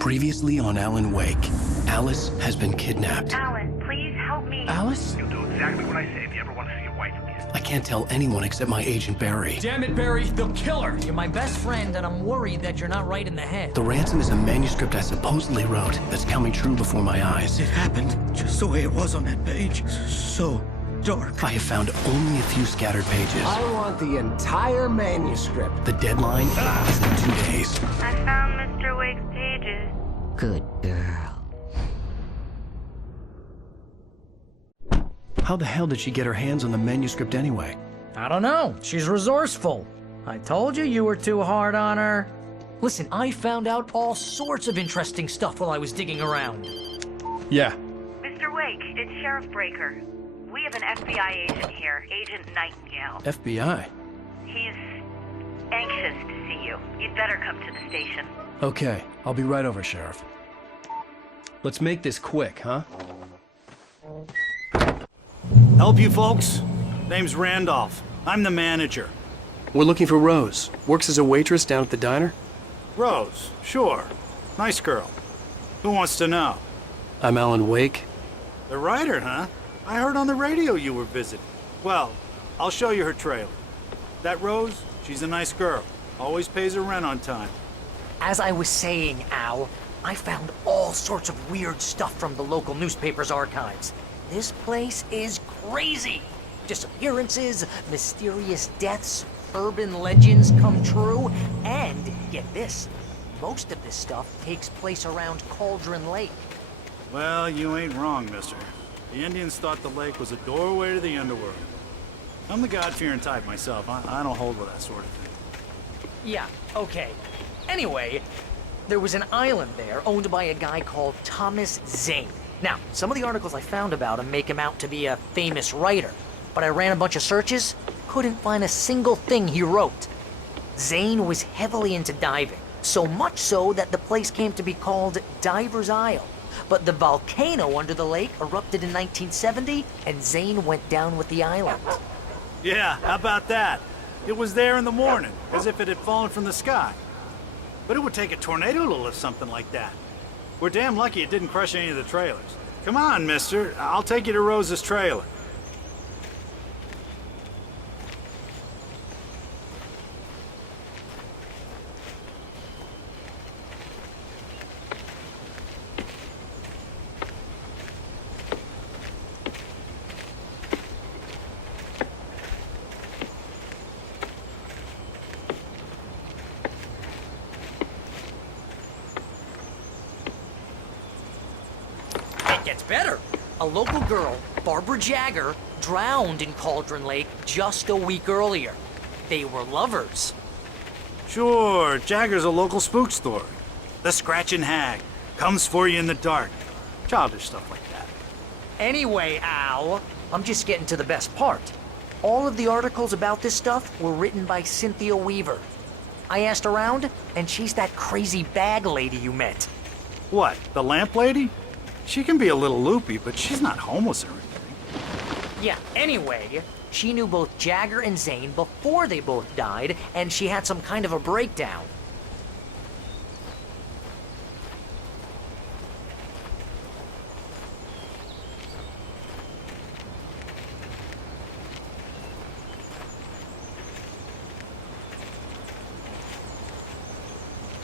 Previously on Alan Wake, Alice has been kidnapped. Alan, please help me. Alice? You'll do exactly what I say if you ever want to see your wife again. I can't tell anyone except my agent Barry. Damn it, Barry, they'll kill her! You're my best friend, and I'm worried that you're not right in the head. The ransom is a manuscript I supposedly wrote that's coming true before my eyes. It happened just the way it was on that page. So dark. I have found only a few scattered pages. I want the entire manuscript. The deadline is in 2 days. I found Mr. Wake's pages. Good girl. How the hell did she get her hands on the manuscript anyway? I don't know. She's resourceful. I told you you were too hard on her. Listen, I found out all sorts of interesting stuff while I was digging around. Yeah. Mr. Wake, it's Sheriff Breaker. We have an FBI agent here, Agent Nightingale. FBI? He's anxious to see you. You'd better come to the station. Okay, I'll be right over, Sheriff. Let's make this quick, huh? Help you folks? Name's Randolph. I'm the manager. We're looking for Rose. Works as a waitress down at the diner. Rose, sure. Nice girl. Who wants to know? I'm Alan Wake. The writer, huh? I heard on the radio you were visiting. Well, I'll show you her trailer. That Rose, she's a nice girl. Always pays her rent on time. As I was saying, Al, I found all sorts of weird stuff from the local newspaper's archives. This place is crazy. Disappearances, mysterious deaths, urban legends come true, and get this, most of this stuff takes place around Cauldron Lake. Well, you ain't wrong, mister. The Indians thought the lake was a doorway to the underworld. I'm the God-fearing type myself. I don't hold with that sort of thing. Yeah, okay. Anyway, there was an island there owned by a guy called Thomas Zane. Now, some of the articles I found about him make him out to be a famous writer, but I ran a bunch of searches, couldn't find a single thing he wrote. Zane was heavily into diving, so much so that the place came to be called Diver's Isle. But the volcano under the lake erupted in 1970, and Zane went down with the island. Yeah, how about that? It was there in the morning, as if it had fallen from the sky. But it would take a tornado to lift something like that. We're damn lucky it didn't crush any of the trailers. Come on, mister. I'll take you to Rose's trailer. It gets better. A local girl, Barbara Jagger, drowned in Cauldron Lake just a week earlier. They were lovers. Sure, Jagger's a local spook story. The Scratching Hag comes for you in the dark. Childish stuff like that. Anyway, Al, I'm just getting to the best part. All of the articles about this stuff were written by Cynthia Weaver. I asked around, and she's that crazy bag lady you met. What, the lamp lady? She can be a little loopy, but she's not homeless or anything. Yeah, anyway, she knew both Jagger and Zane before they both died, and she had some kind of a breakdown.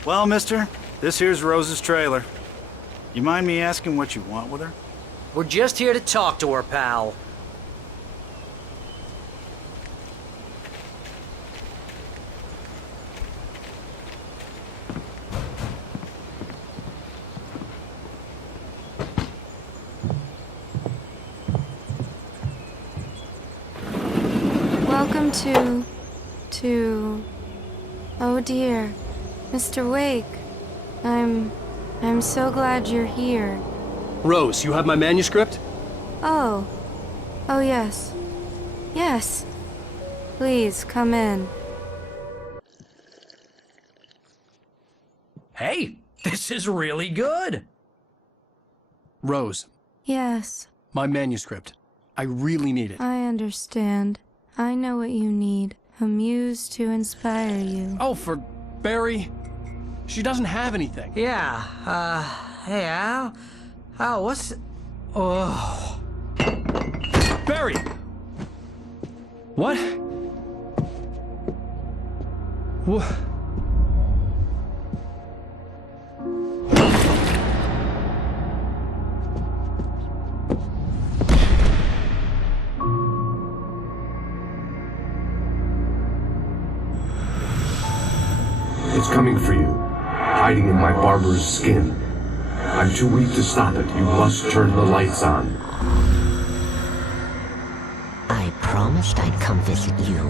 Well, mister, this here's Rose's trailer. You mind me asking what you want with her? We're just here to talk to her, pal. Welcome to... Oh dear, Mr. Wake. I'm so glad you're here. Rose, you have my manuscript? Oh. Oh yes. Yes. Please, come in. Hey, this is really good. Rose, Yes, my manuscript. I really need it. I understand. I know what you need. A muse to inspire you. Oh, for Barry, She doesn't have anything. Yeah, hey, Al? Al, what's... Oh... Barry! What? What? It's coming for you, hiding in my barber's skin. I'm too weak to stop it. You must turn the lights on. I promised I'd come visit you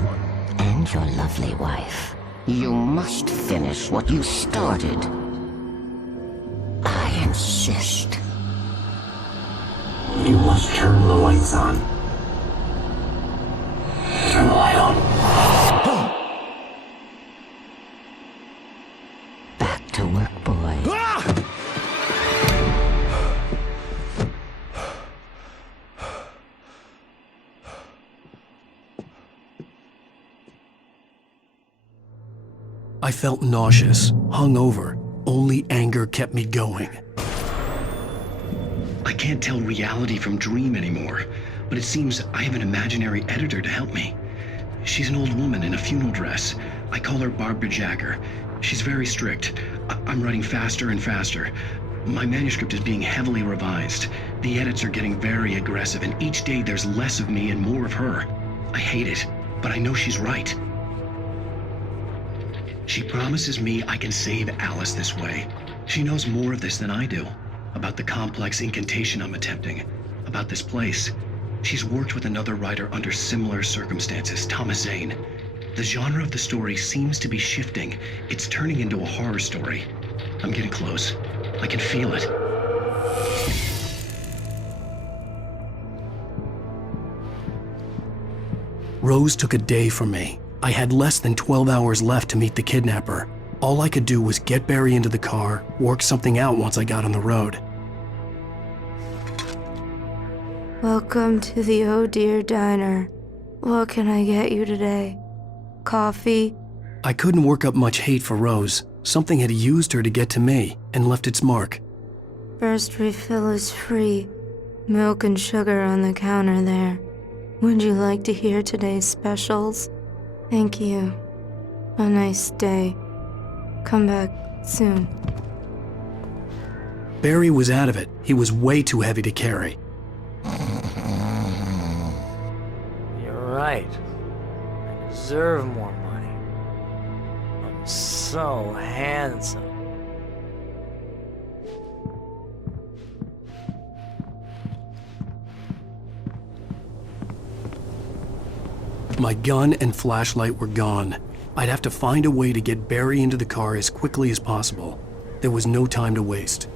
and your lovely wife. You must finish what you started. I insist. You must turn the lights on. Turn the light on. Back to work, boy. I felt nauseous, hungover. Only anger kept me going. I can't tell reality from dream anymore, but it seems I have an imaginary editor to help me. She's an old woman in a funeral dress. I call her Barbara Jagger. She's very strict. I'm writing faster and faster. My manuscript is being heavily revised. The edits are getting very aggressive, and each day there's less of me and more of her. I hate it, but I know she's right. She promises me I can save Alice this way. She knows more of this than I do. About the complex incantation I'm attempting. About this place. She's worked with another writer under similar circumstances, Thomas Zane. The genre of the story seems to be shifting. It's turning into a horror story. I'm getting close. I can feel it. Rose took a day from me. I had less than 12 hours left to meet the kidnapper. All I could do was get Barry into the car, work something out once I got on the road. Welcome to the Oh Dear Diner. What can I get you today? Coffee? I couldn't work up much hate for Rose. Something had used her to get to me and left its mark. First refill is free. Milk and sugar on the counter there. Would you like to hear today's specials? Thank you. A nice day. Come back soon. Barry was out of it. He was way too heavy to carry. You're right. I deserve more money. I'm so handsome. My gun and flashlight were gone. I'd have to find a way to get Barry into the car as quickly as possible. There was no time to waste.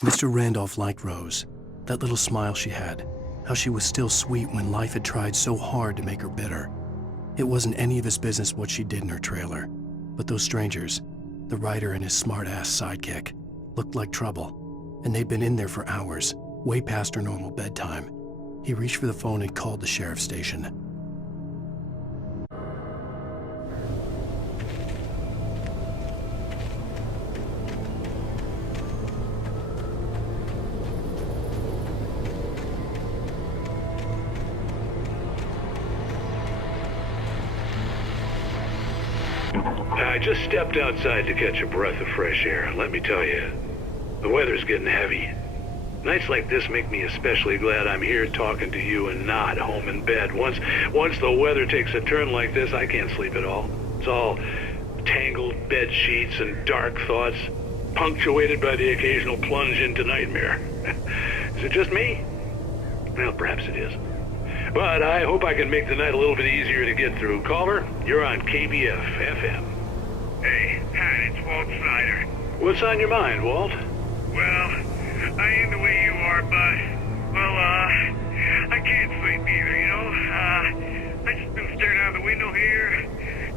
Mr. Randolph liked Rose. That little smile she had. How she was still sweet when life had tried so hard to make her bitter. It wasn't any of his business what she did in her trailer. But those strangers, the writer and his smart-ass sidekick, looked like trouble. And they'd been in there for hours, way past her normal bedtime. He reached for the phone and called the sheriff's station. I just stepped outside to catch a breath of fresh air. Let me tell you, the weather's getting heavy. Nights like this make me especially glad I'm here talking to you and not home in bed. Once the weather takes a turn like this, I can't sleep at all. It's all tangled bed sheets and dark thoughts, punctuated by the occasional plunge into nightmare. Is it just me? Well, perhaps it is. But I hope I can make the night a little bit easier to get through. Caller, you're on KBF FM. Hey, Pat, it's Walt Snyder. What's on your mind, Walt? Well, I ain't the way you are, but, I can't sleep either, you know? I just been staring out the window here,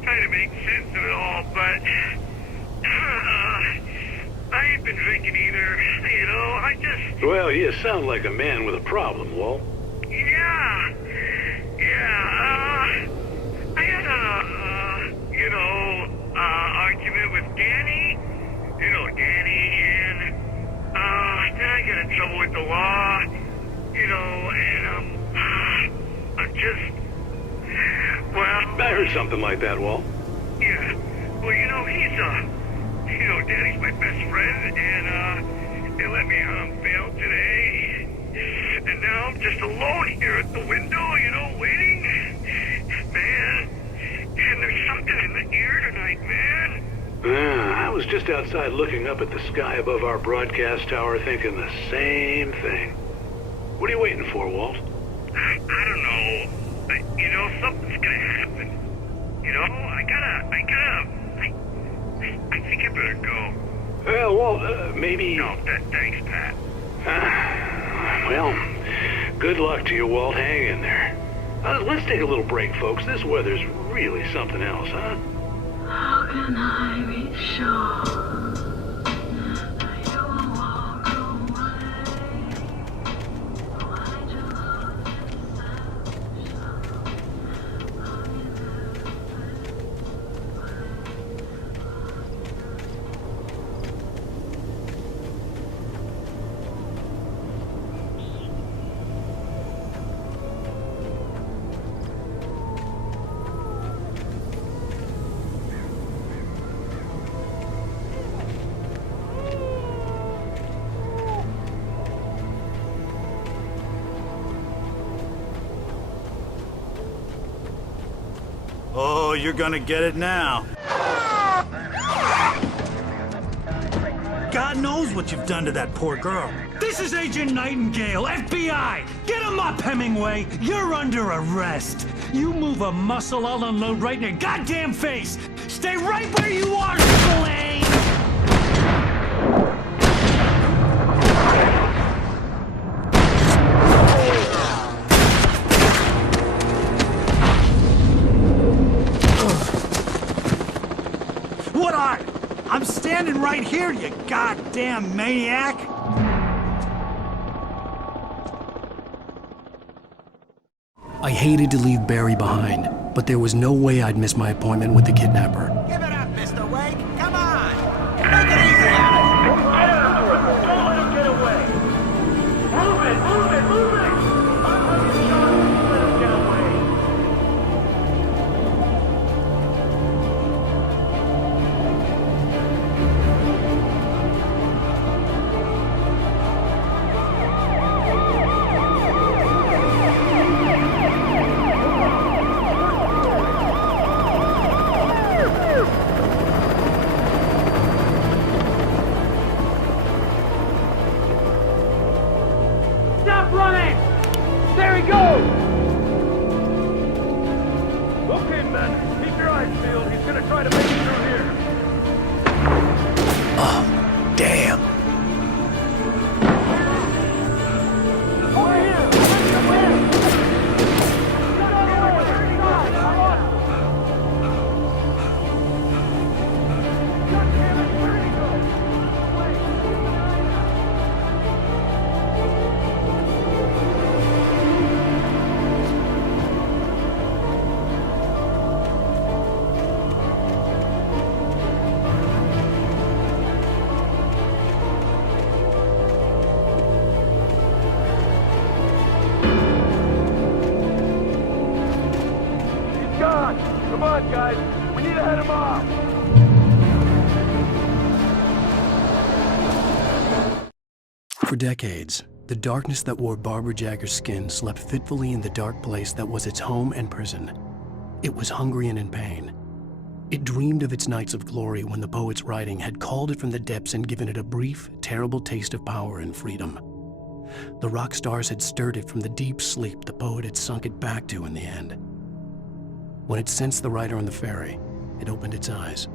trying to make sense of it all, but, I ain't been drinking either, you know, I just... Well, you sound like a man with a problem, Walt. Yeah, I had a argument with Danny. You know Danny, and, then I got in trouble with the law, and, I'm just, well... I heard something like that, Walt. Yeah, well, Danny's my best friend, and, they let me, bail today, and now I'm just alone here at the window, waiting. Man, and there's something in the air tonight, man. I was just outside looking up at the sky above our broadcast tower thinking the same thing. What are you waiting for, Walt? I don't know. Something's gonna happen. I think I better go. Well, Walt, maybe... No, thanks, Pat. Well, good luck to you, Walt. Hang in there. Let's take a little break, folks. This weather's really something else, huh? How can I be sure you will walk away? Why do love Oh, you're gonna get it now. God knows what you've done to that poor girl. This is Agent Nightingale, FBI! Get him up, Hemingway! You're under arrest! You move a muscle, I'll unload right in your goddamn face! Stay right where you are, Spillane! What are? I'm standing right here, you goddamn maniac! I hated to leave Barry behind, but there was no way I'd miss my appointment with the kidnapper. Give it up, Mr. Wake. Come on. Make it easy on us. Get after him. Don't let him get away. Move it. I'm letting Sean let him get away. Stop running! There he goes! Okay, men, keep your eyes peeled. He's gonna try to make it through here. Oh, damn. Over here! He's gone! Come on, guys! We need to head him off! For decades, the darkness that wore Barbara Jagger's skin slept fitfully in the dark place that was its home and prison. It was hungry and in pain. It dreamed of its nights of glory when the poet's writing had called it from the depths and given it a brief, terrible taste of power and freedom. The rock stars had stirred it from the deep sleep the poet had sunk it back to in the end. When it sensed the writer on the ferry, it opened its eyes.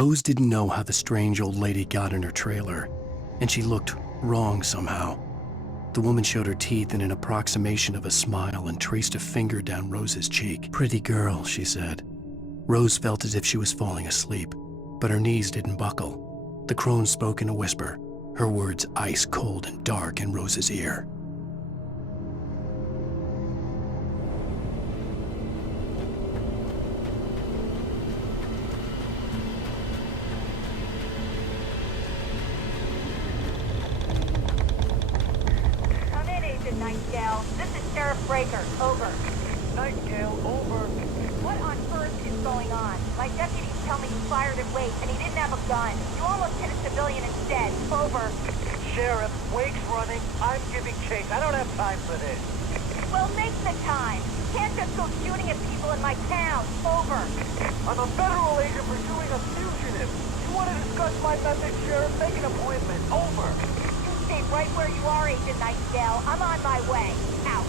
Rose didn't know how the strange old lady got in her trailer, and she looked wrong somehow. The woman showed her teeth in an approximation of a smile and traced a finger down Rose's cheek. "Pretty girl," she said. Rose felt as if she was falling asleep, but her knees didn't buckle. The crone spoke in a whisper, her words ice cold and dark in Rose's ear. Come in, Agent Nightingale. This is Sheriff Breaker. Over. Nightingale, over. What on earth is going on? My deputies tell me you fired at Wake and he didn't have a gun. You almost hit a civilian instead. Over. Sheriff, Wake's running. I'm giving chase. I don't have time for this. Well, make the time. You can't just go shooting at people in my town. Over. I'm a federal agent pursuing a fugitive. You want to discuss my method, Sheriff? Make an appointment. Over. You stay right where you are, Agent Nightingale. I'm on my way. Out.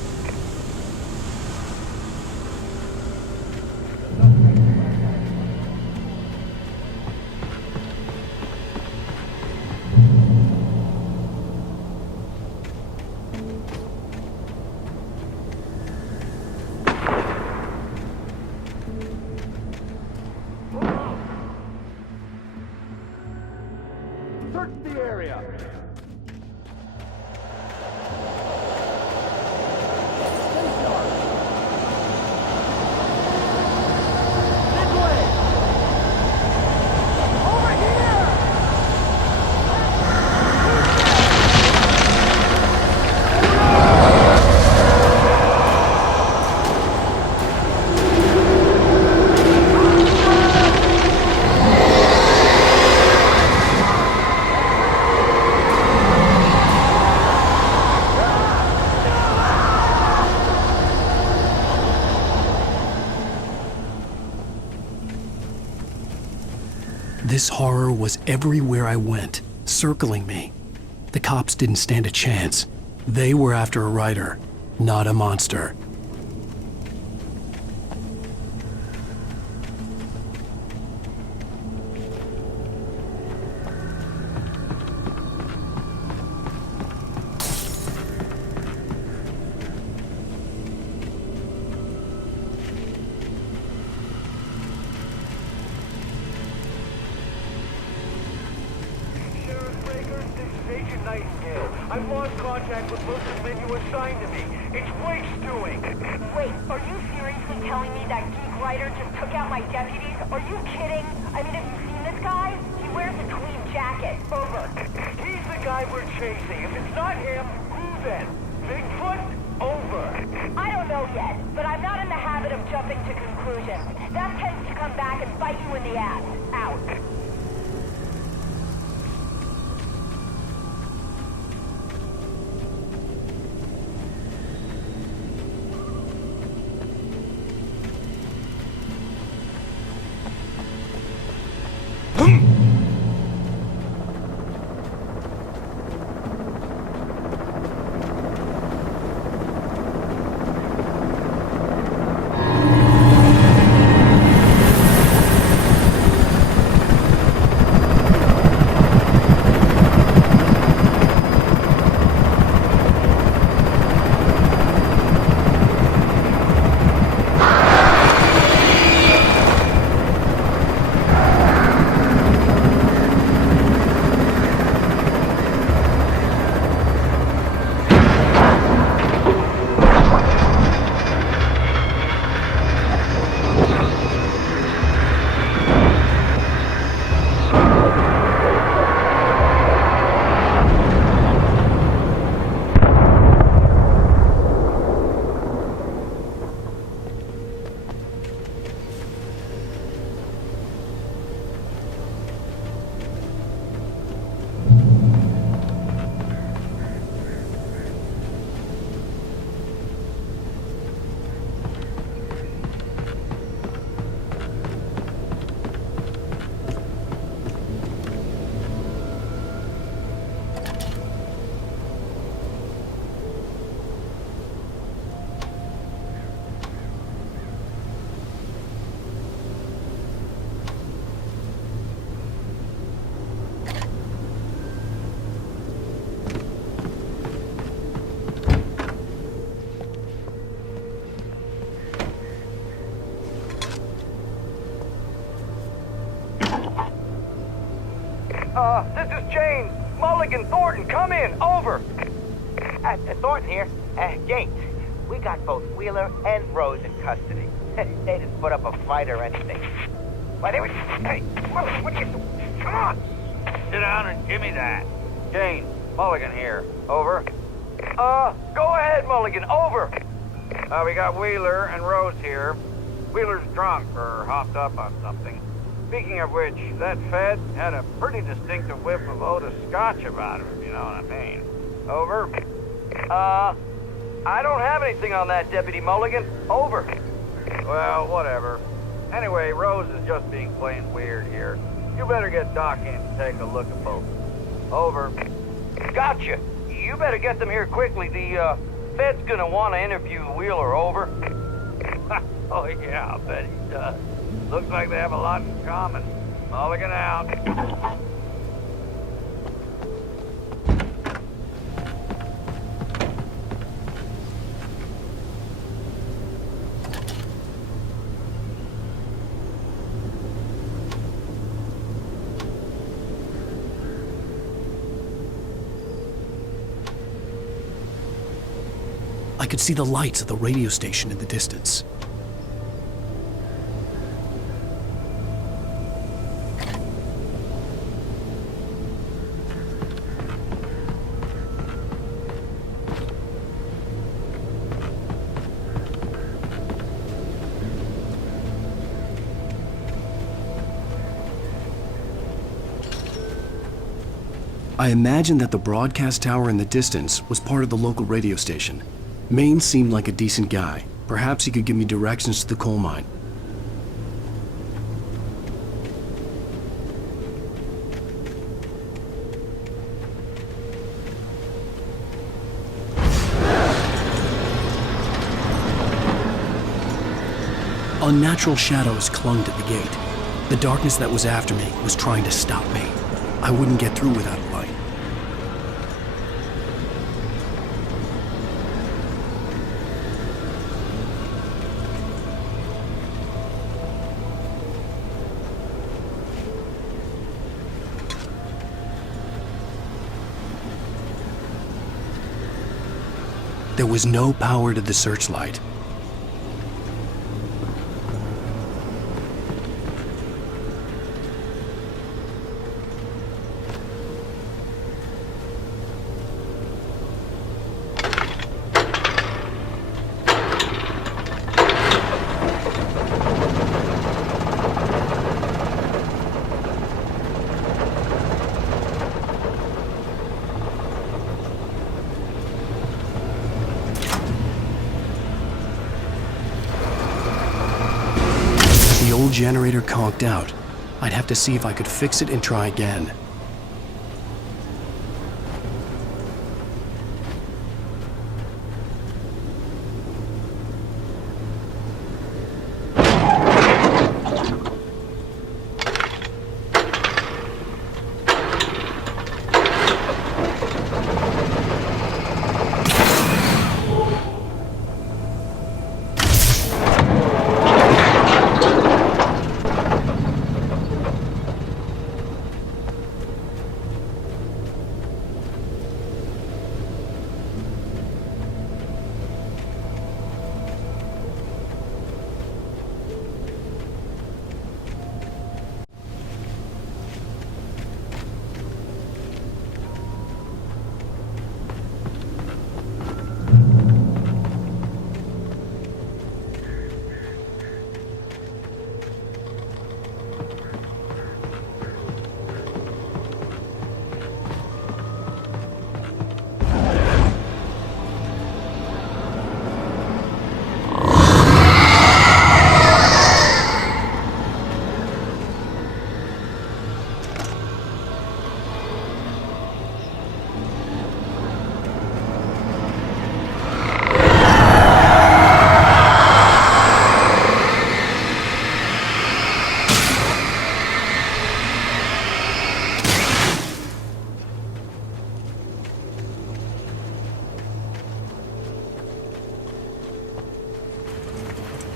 Search the area. This horror was everywhere I went, circling me. The cops didn't stand a chance. They were after a writer, not a monster. Agent Nightingale, I've lost contact with most of the men you assigned to me. It's Wake's doing. Wait, are you seriously telling me that geek writer just took out my deputies? Are you kidding? I mean, have you seen this guy? He wears a tweed jacket. Over. He's the guy we're chasing. If it's not him, who then? Bigfoot? Over. I don't know yet, but I'm not in the habit of jumping to conclusions. That tends to come back and bite you in the ass. Out. Jane, Mulligan, Thornton, come in. Over. Thornton here. Gates, we got both Wheeler and Rose in custody. They didn't put up a fight or anything. Why, they were... Hey, Mulligan, what are you doing? Come on! Sit down and give me that. Jane, Mulligan here. Over. Go ahead, Mulligan. Over. We got Wheeler and Rose here. Wheeler's drunk or hopped up on something. Speaking of which, that Fed had a pretty distinctive whiff of Otis Scotch about him, if you know what I mean. Over. I don't have anything on that, Deputy Mulligan. Over. Well, whatever. Anyway, Rose is just being plain weird here. You better get Doc in to take a look at both. Over. Gotcha. You better get them here quickly. The, Fed's gonna want to interview Wheeler. Over. Oh, yeah, I'll bet he does. Looks like they have a lot in common. Mulligan out. I could see the lights of the radio station in the distance. I imagined that the broadcast tower in the distance was part of the local radio station. Maine seemed like a decent guy. Perhaps he could give me directions to the coal mine. Unnatural shadows clung to the gate. The darkness that was after me was trying to stop me. I wouldn't get through without a light. There was no power to the searchlight. The old generator conked out. I'd have to see if I could fix it and try again.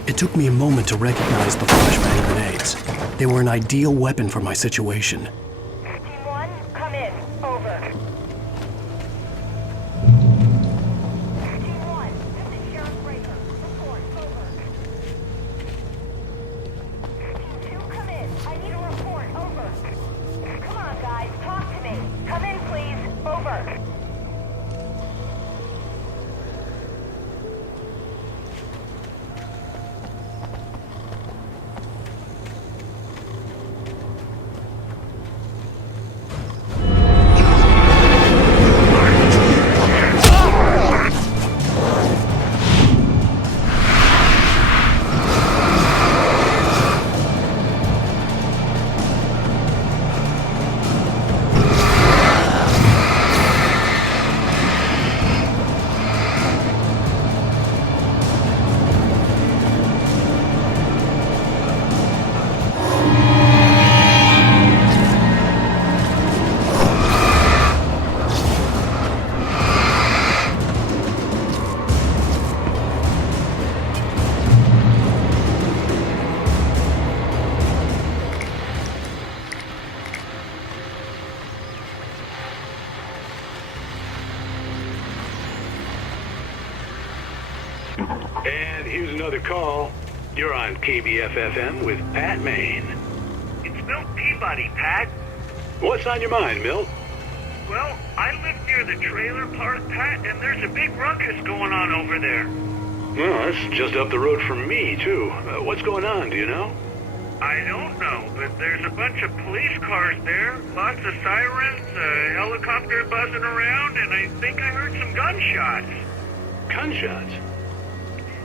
It took me a moment to recognize the flashbang grenades. They were an ideal weapon for my situation. Team 1, come in. And here's another call. You're on KBF-FM with Pat Maine. It's Milt Peabody, Pat. What's on your mind, Milt? Well, I live near the trailer park, Pat, and there's a big ruckus going on over there. Well, that's just up the road from me, too. What's going on, do you know? I don't know, but there's a bunch of police cars there, lots of sirens, a helicopter buzzing around, and I think I heard some gunshots. Gunshots?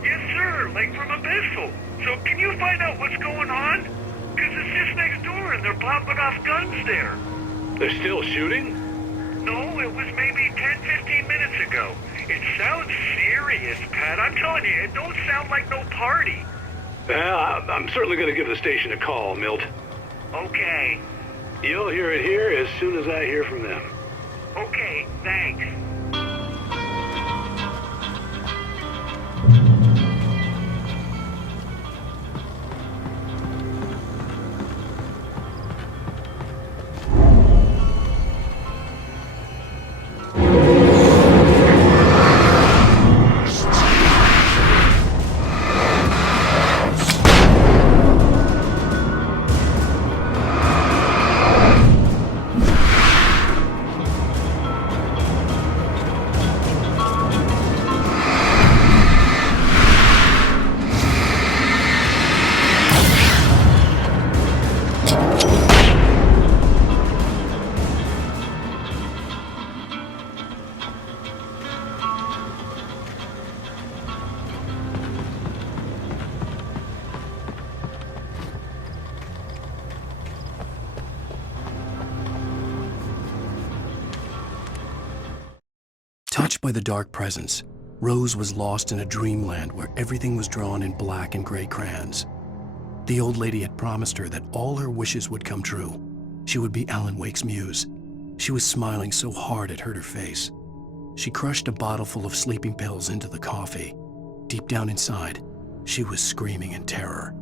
Yes, sir, like from a pistol. So can you find out what's going on? Because it's just next door and they're popping off guns there. They're still shooting? No, it was maybe 10, 15 minutes ago. It sounds serious, Pat. I'm telling you, it don't sound like no party. Well, I'm certainly going to give the station a call, Milt. Okay. You'll hear it here as soon as I hear from them. Okay, thanks. Touched by the dark presence, Rose was lost in a dreamland where everything was drawn in black and gray crayons. The old lady had promised her that all her wishes would come true. She would be Alan Wake's muse. She was smiling so hard it hurt her face. She crushed a bottle full of sleeping pills into the coffee. Deep down inside, she was screaming in terror.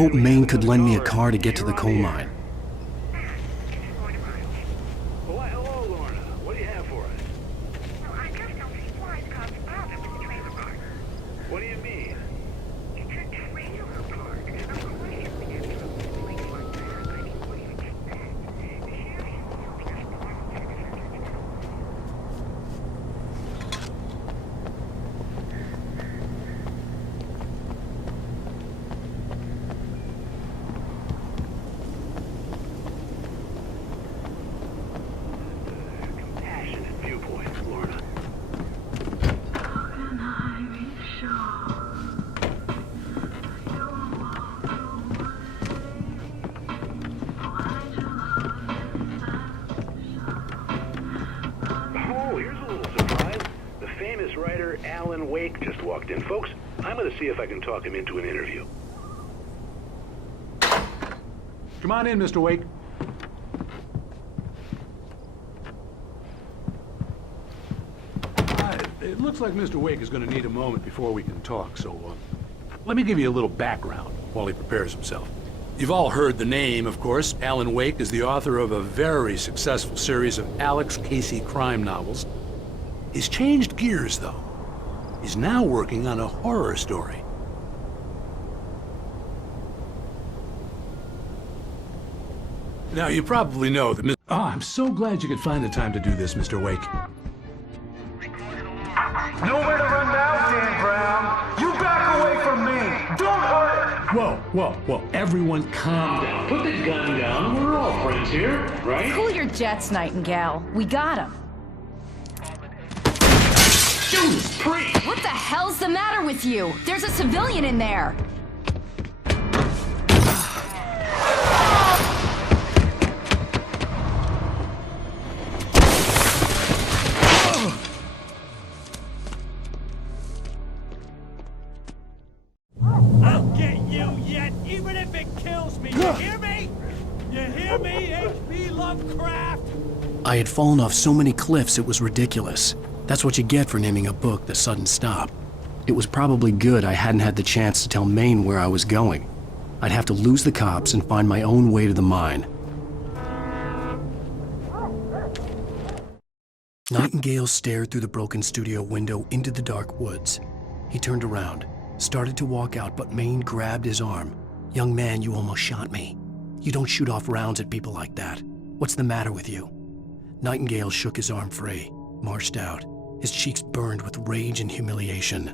hoped Maine could lend me a car to get to the coal mine. Why, hello, Lorna. What do you have for us? Well, I just don't see why the cops found him in the trailer park. What do you mean? It's a trailer park. Of course, we have to place like that. I mean, what do you expect? The sheriff will be responsible for the Compassionate viewpoint, Lorna. How can I be sure you won't walk away? Why'd you Oh, here's a little surprise. The famous writer Alan Wake just walked in. Folks, I'm going to see if I can talk him into an interview. Come on in, Mr. Wake. It looks like Mr. Wake is going to need a moment before we can talk, so let me give you a little background while he prepares himself. You've all heard the name, of course. Alan Wake is the author of a very successful series of Alex Casey crime novels. He's changed gears, though. He's now working on a horror story. Now, you probably know that I'm so glad you could find the time to do this, Mr. Wake. Nowhere to run now, Dan Brown. You back away from me. Don't hurt it. Whoa. Everyone calm down. Put the gun down. We're all friends here, right? Cool your jets, Nightingale. We got him. Judas Priest! What the hell's the matter with you? There's a civilian in there. I'll get you yet, even if it kills me. You hear me? You hear me, H.P. Lovecraft? I had fallen off so many cliffs it was ridiculous. That's what you get for naming a book The Sudden Stop. It was probably good I hadn't had the chance to tell Maine where I was going. I'd have to lose the cops and find my own way to the mine. Nightingale stared through the broken studio window into the dark woods. He turned around, started to walk out, but Maine grabbed his arm. "Young man, you almost shot me. You don't shoot off rounds at people like that. What's the matter with you?" Nightingale shook his arm free, marched out. His cheeks burned with rage and humiliation.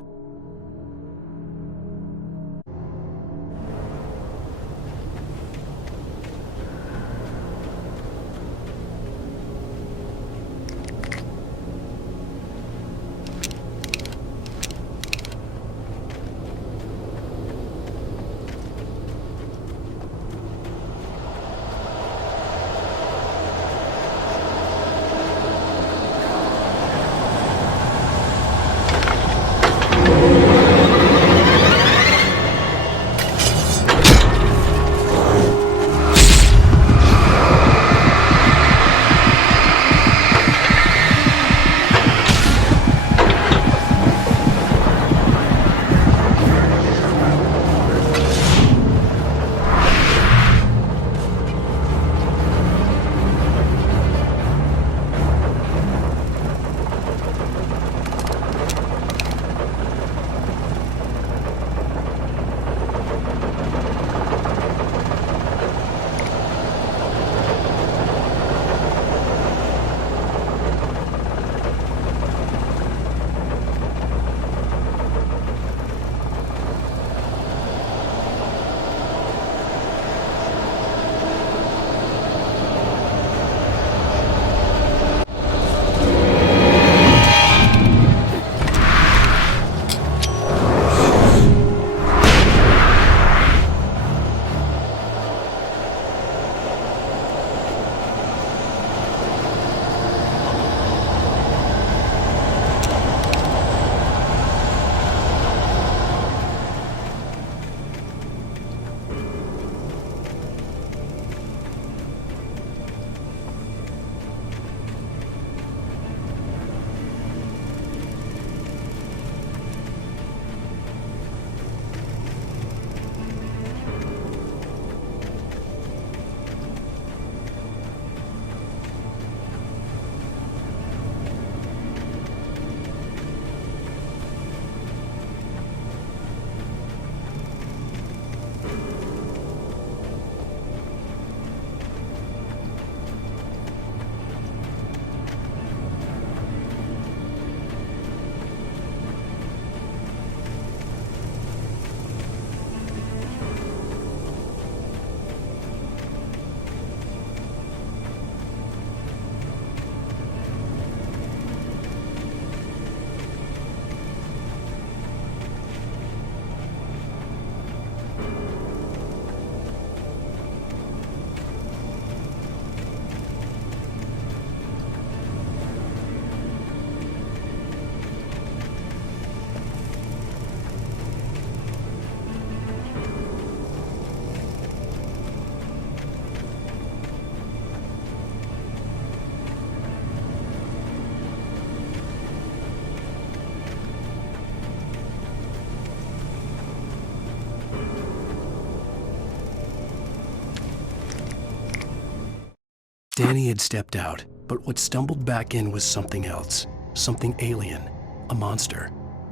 Danny had stepped out, but what stumbled back in was something else. Something alien. A monster.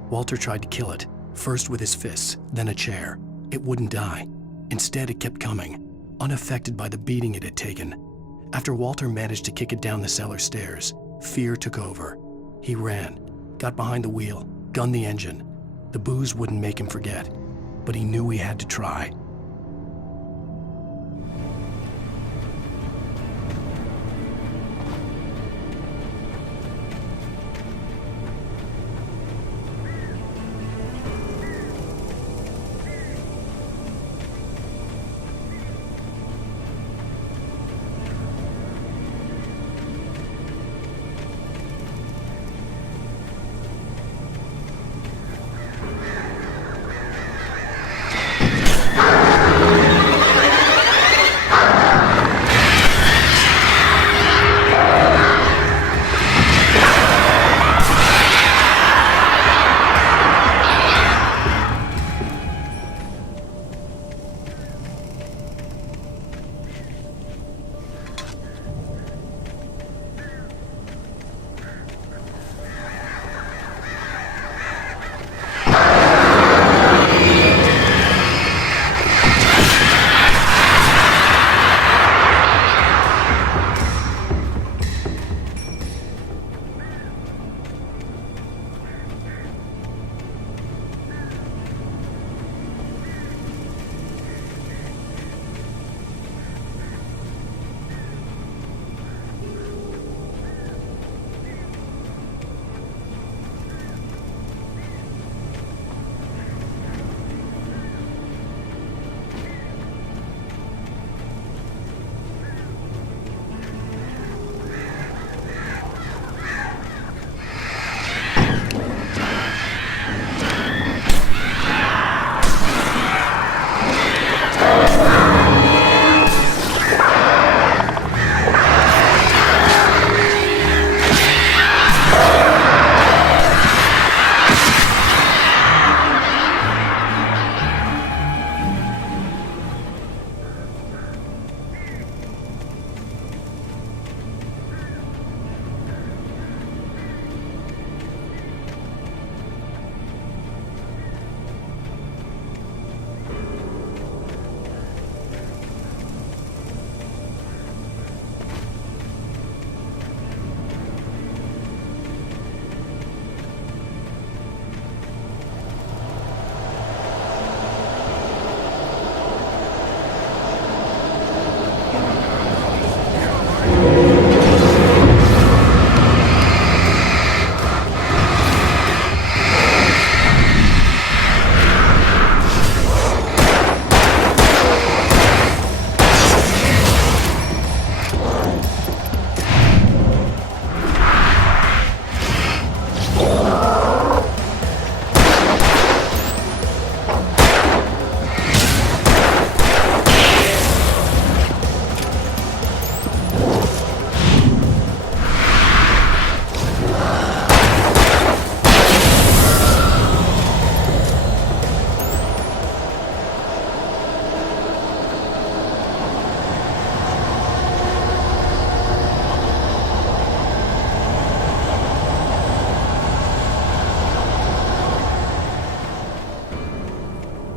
Walter tried to kill it, first with his fists, then a chair. It wouldn't die. Instead, it kept coming, unaffected by the beating it had taken. After Walter managed to kick it down the cellar stairs, fear took over. He ran, got behind the wheel, gunned the engine. The booze wouldn't make him forget, but he knew he had to try.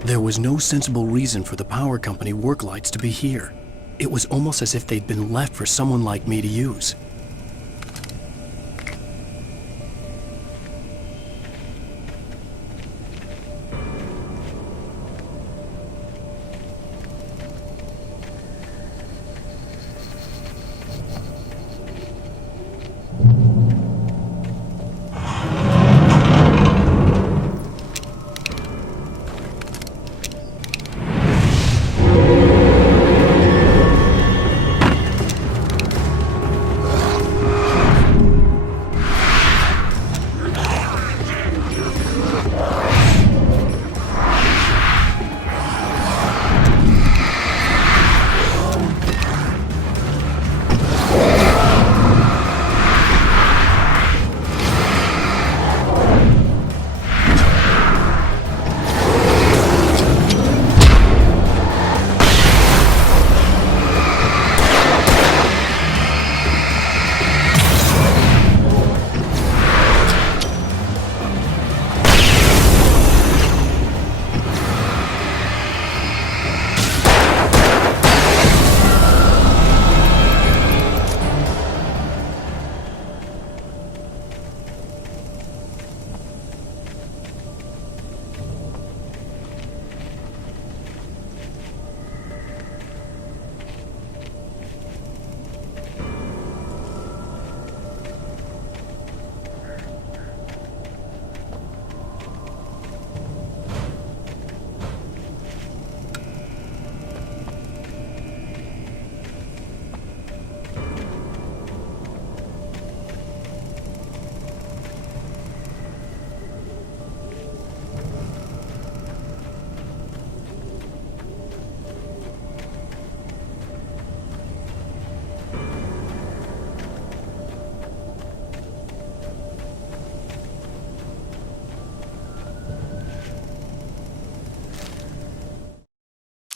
There was no sensible reason for the power company work lights to be here. It was almost as if they'd been left for someone like me to use.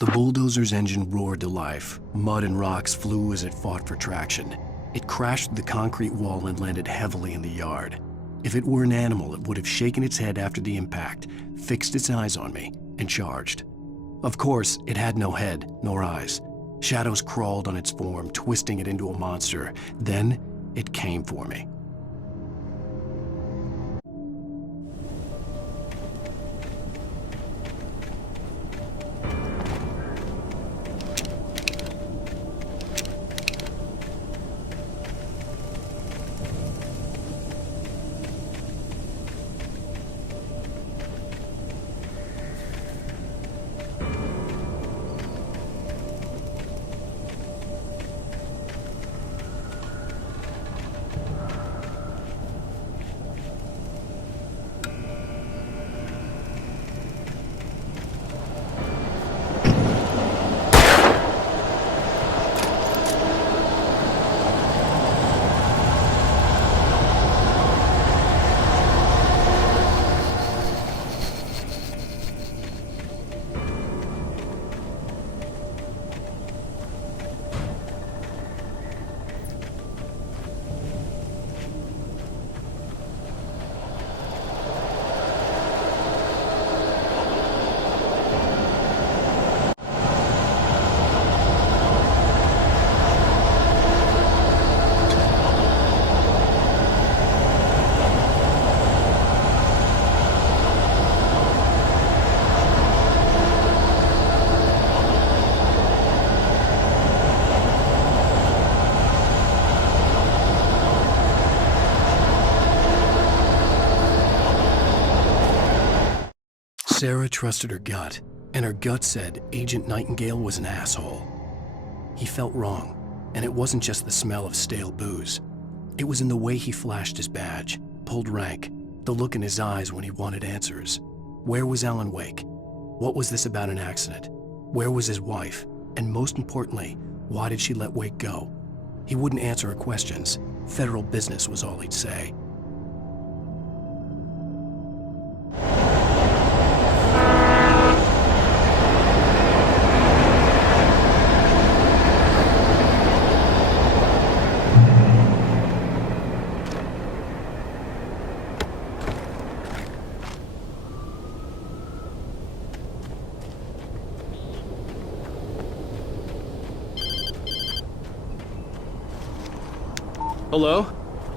The bulldozer's engine roared to life. Mud and rocks flew as it fought for traction. It crashed through the concrete wall and landed heavily in the yard. If it were an animal, it would have shaken its head after the impact, fixed its eyes on me, and charged. Of course, it had no head, nor eyes. Shadows crawled on its form, twisting it into a monster. Then, it came for me. Sarah trusted her gut, and her gut said Agent Nightingale was an asshole. He felt wrong, and it wasn't just the smell of stale booze. It was in the way he flashed his badge, pulled rank, the look in his eyes when he wanted answers. Where was Alan Wake? What was this about an accident? Where was his wife? And most importantly, why did she let Wake go? He wouldn't answer her questions. Federal business was all he'd say. Hello?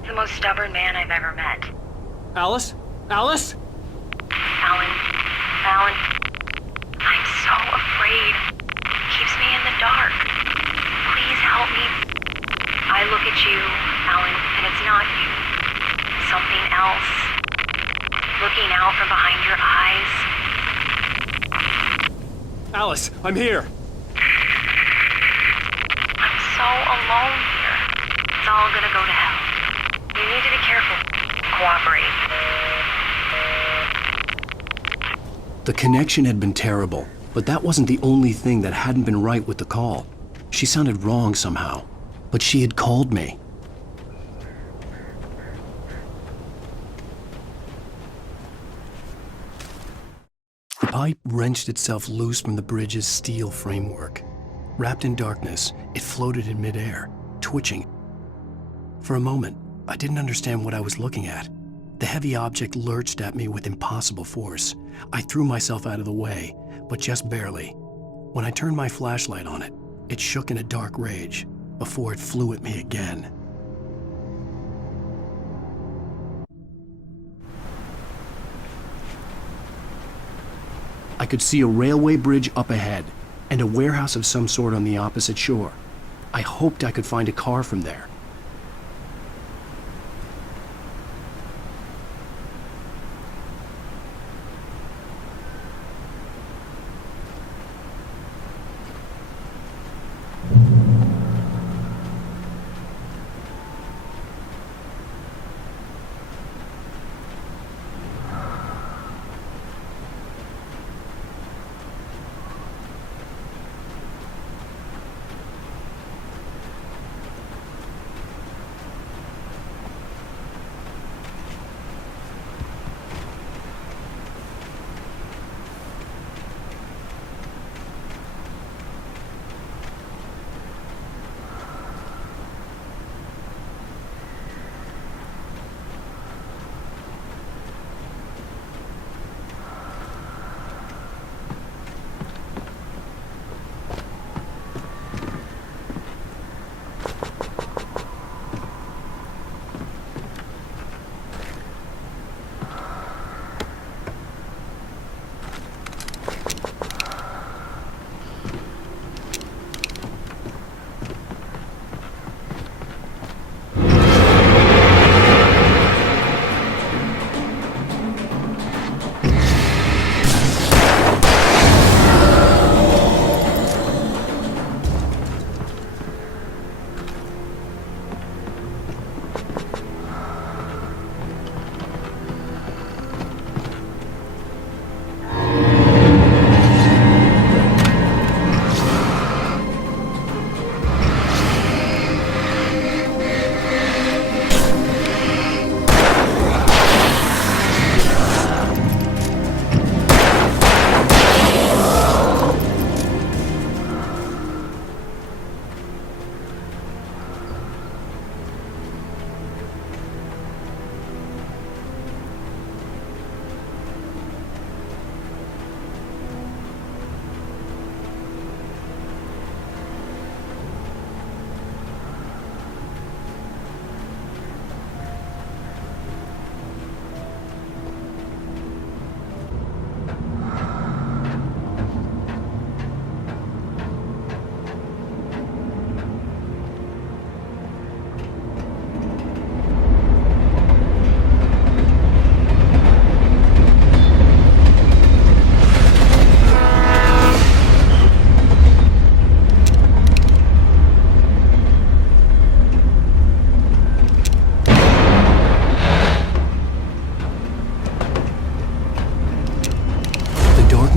The most stubborn man I've ever met. Alice? Alice? Alan. I'm so afraid. It keeps me in the dark. Please help me. I look at you, Alan, and it's not you. Something else. Looking out from behind your eyes. Alice, I'm here. I'm so alone here. It's all gonna go to hell. You need to be careful. Cooperate. The connection had been terrible, but that wasn't the only thing that hadn't been right with the call. She sounded wrong somehow, but she had called me. The pipe wrenched itself loose from the bridge's steel framework. Wrapped in darkness, it floated in midair, twitching. For a moment, I didn't understand what I was looking at. The heavy object lurched at me with impossible force. I threw myself out of the way, but just barely. When I turned my flashlight on it, it shook in a dark rage before it flew at me again. I could see a railway bridge up ahead and a warehouse of some sort on the opposite shore. I hoped I could find a car from there.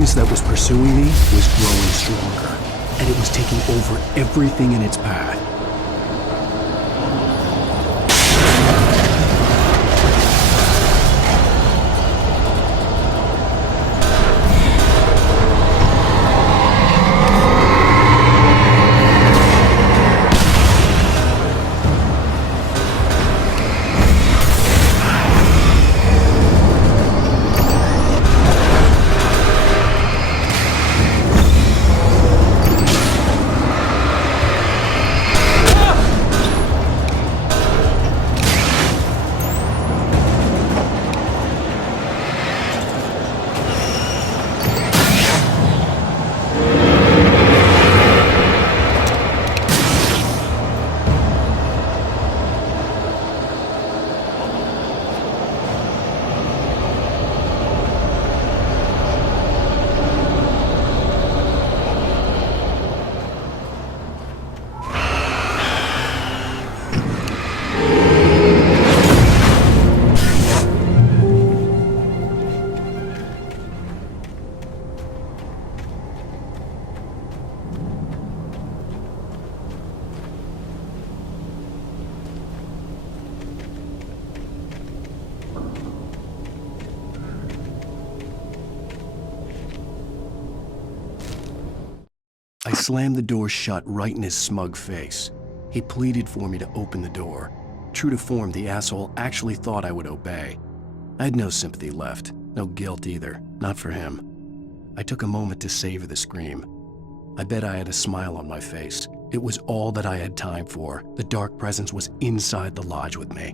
darkness that was pursuing me was growing stronger, and it was taking over everything in its path. I slammed the door shut right in his smug face. He pleaded for me to open the door. True to form, the asshole actually thought I would obey. I had no sympathy left, no guilt either, not for him. I took a moment to savor the scream. I bet I had a smile on my face. It was all that I had time for. The dark presence was inside the lodge with me.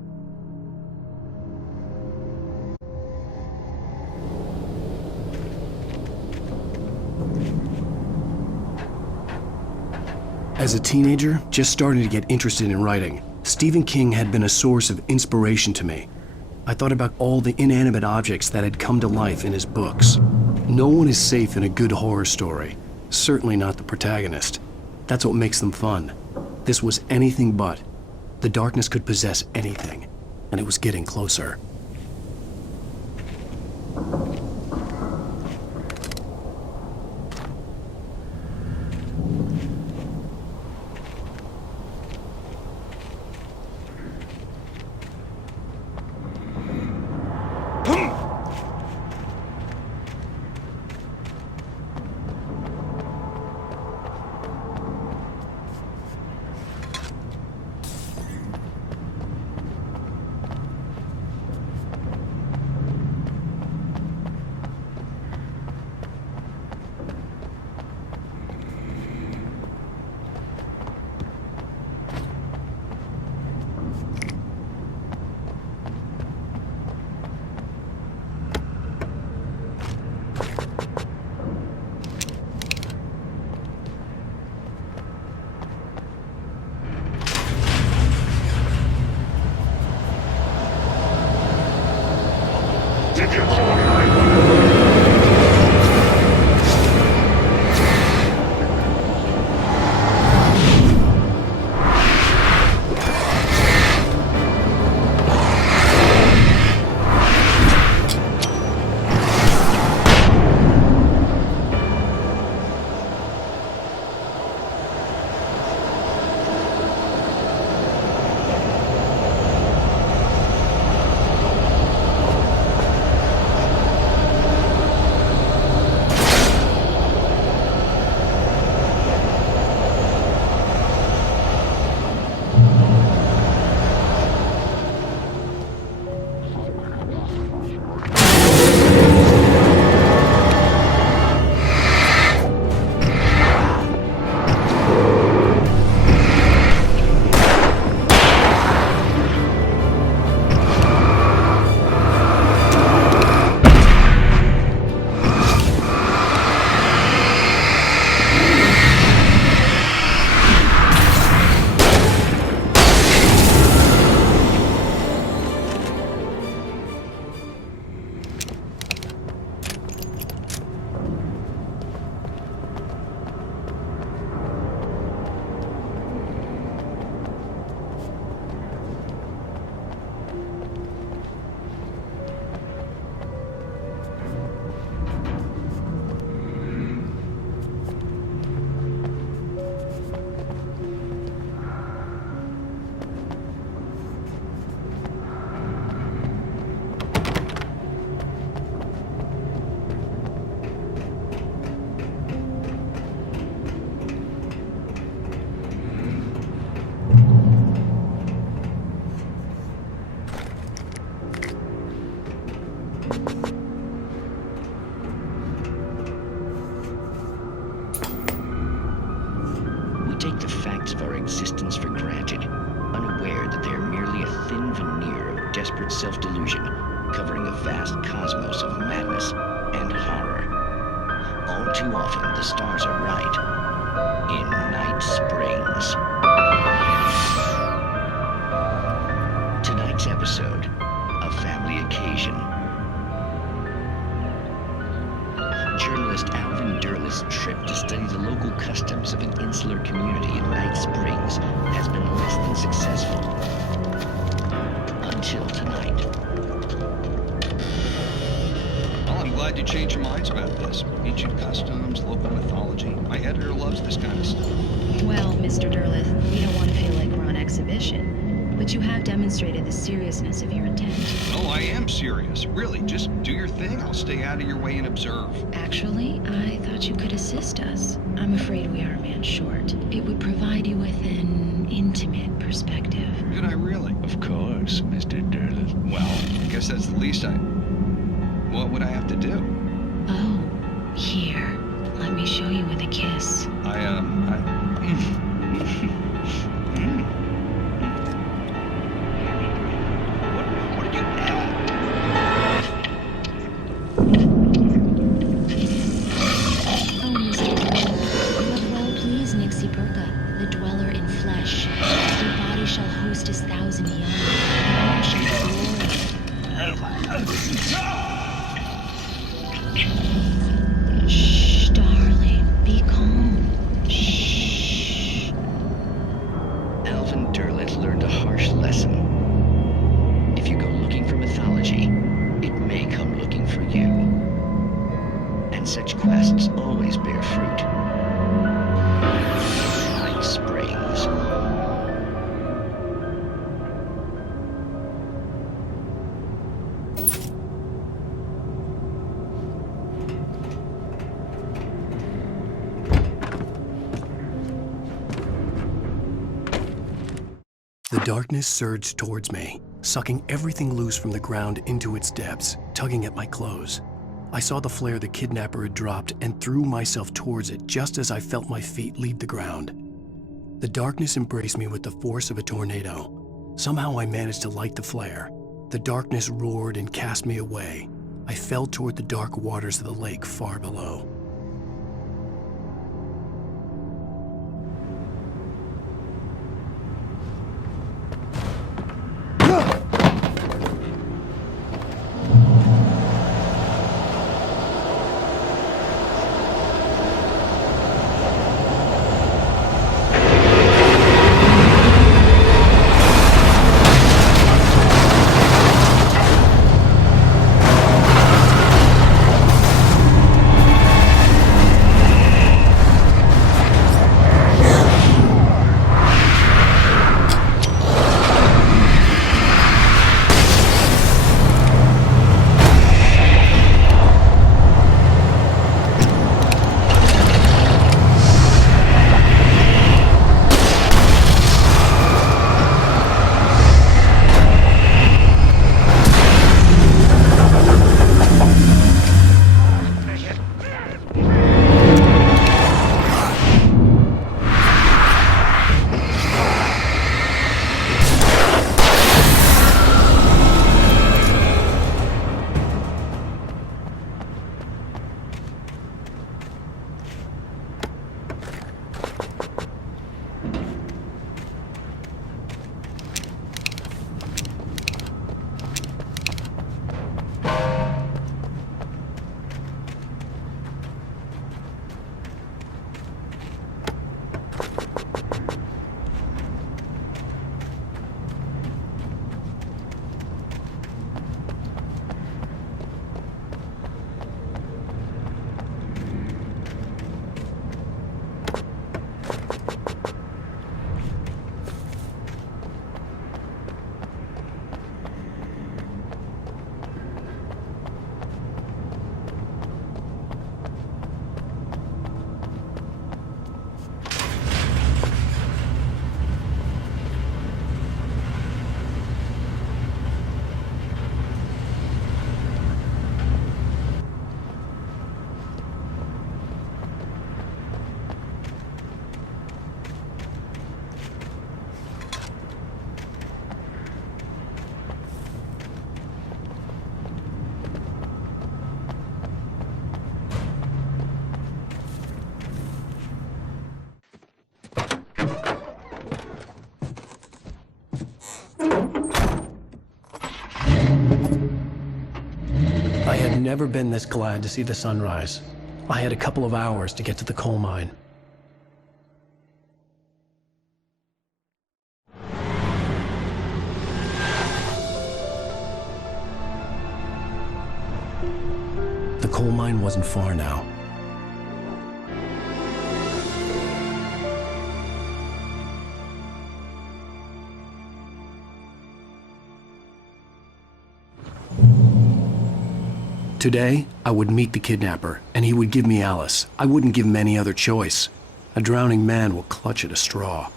As a teenager, just starting to get interested in writing, Stephen King had been a source of inspiration to me. I thought about all the inanimate objects that had come to life in his books. No one is safe in a good horror story, certainly not the protagonist. That's what makes them fun. This was anything but. The darkness could possess anything, and it was getting closer. We take the facts of our existence for granted, unaware that they are merely a thin veneer of desperate self-delusion, covering a vast cosmos of madness and horror. All too often, the stars are right. In Night Springs. Tonight's episode, A Family Occasion. Journalist Alvin Durl's trip to study the local customs of an insular community in Night Springs has been less than successful. Until tonight. Well, I'm glad you changed your minds about this. Ancient customs, local mythology. My editor loves this kind of stuff. Well, Mr. Durlith, we don't want to feel like we're on exhibition, but you have demonstrated the seriousness of your intent. Oh, I am serious. Really, just do your thing. I'll stay out of your way and observe. Actually, I thought you could assist us. I'm afraid we are a man short. It would provide you with an intimate perspective. Could I really? Of course, Mr. Durlith. Well, I guess that's the least I... What would I have to do? Oh, here. Let me show you with a kiss. What did you... Oh, Mr. Durlith, you have well pleased Nixie Perka, the dweller in flesh. Your body shall host his 1,000 young. And shh, darling, be calm. Shh. Alvin Durlith learned a harsh lesson. If you go looking for mythology, it may come looking for you. And such quests always bear fruit. Night Springs. The darkness surged towards me, sucking everything loose from the ground into its depths, tugging at my clothes. I saw the flare the kidnapper had dropped and threw myself towards it just as I felt my feet leave the ground. The darkness embraced me with the force of a tornado. Somehow I managed to light the flare. The darkness roared and cast me away. I fell toward the dark waters of the lake far below. never been this glad to see the sunrise. I had a couple of hours to get to the coal mine. The coal mine wasn't far now. Today, I would meet the kidnapper, and he would give me Alice. I wouldn't give him any other choice. A drowning man will clutch at a straw.